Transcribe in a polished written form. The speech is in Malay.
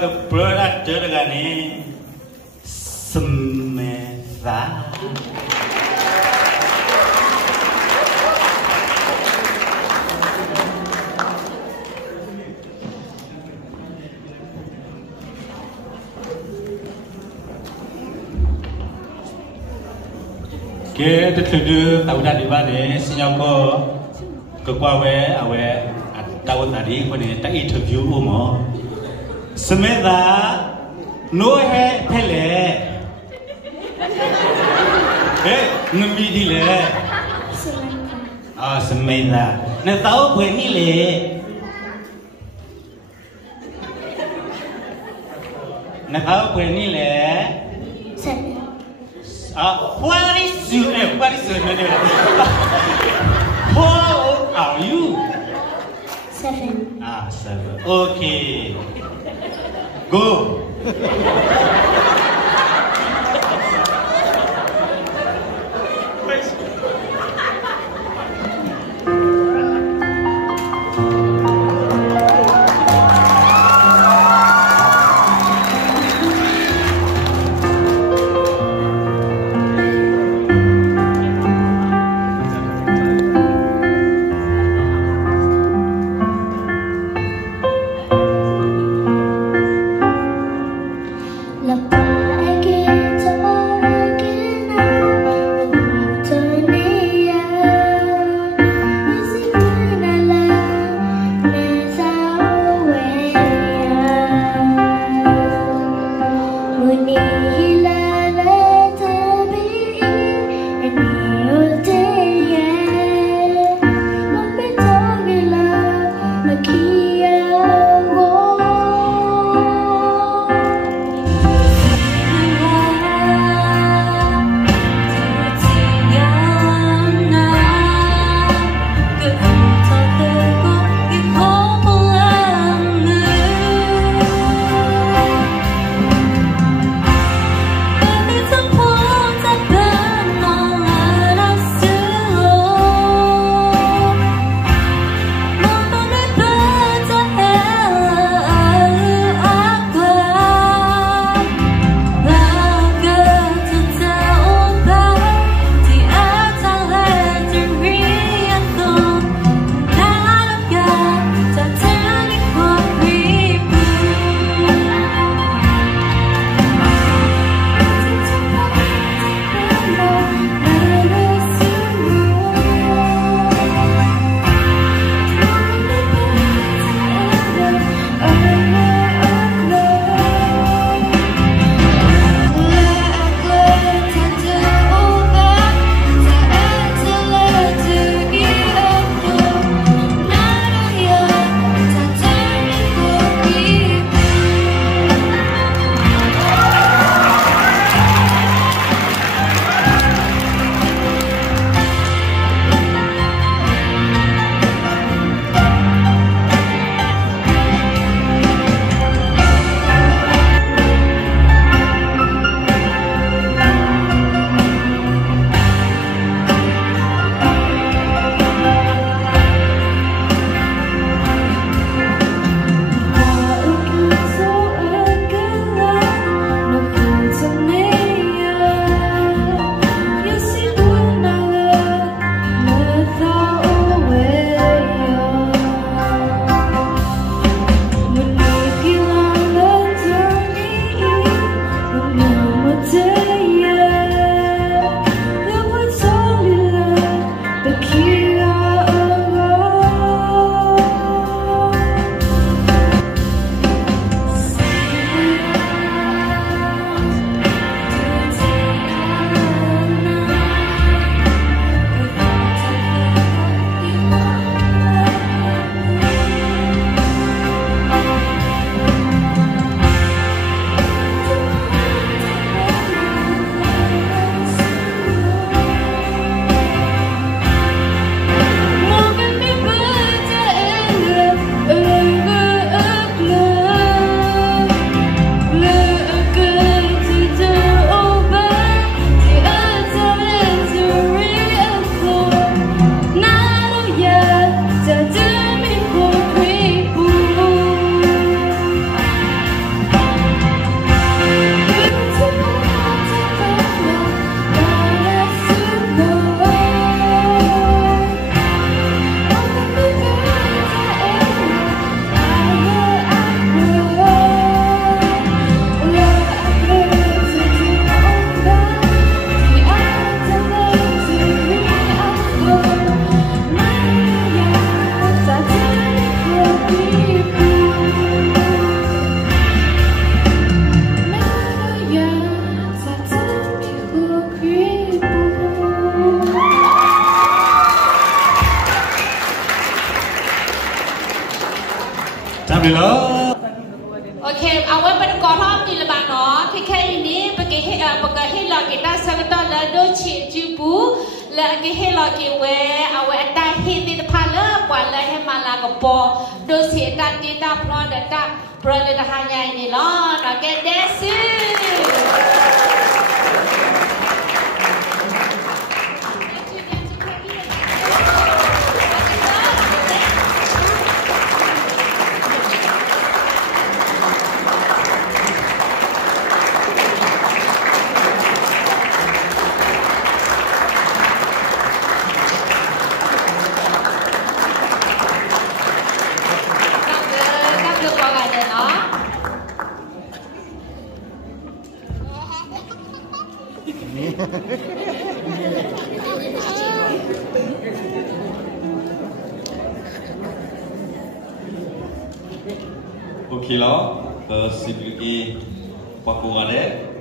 the product Jurgani Smetha. Ke tetudu tauda di bane sinyoko kekwawe awe tawon tadi ko ne ta interview mo semeda no he pele ngami di le semeda na tau pwe ni le na tau pwe ni le what is your name? What is your name? How old are you? 7. 7. Okay. Go. La ပြီလား Okay, awak pada korang di Lebanon, kita ini pergi lagi dah serta lalu cipu, lagi lagi we, awak dah di depan le, buat le malah kepo, dosi dan tidak produk hanya ini loh, okay, desi. Ok là, c'est lui qui pas pour aller.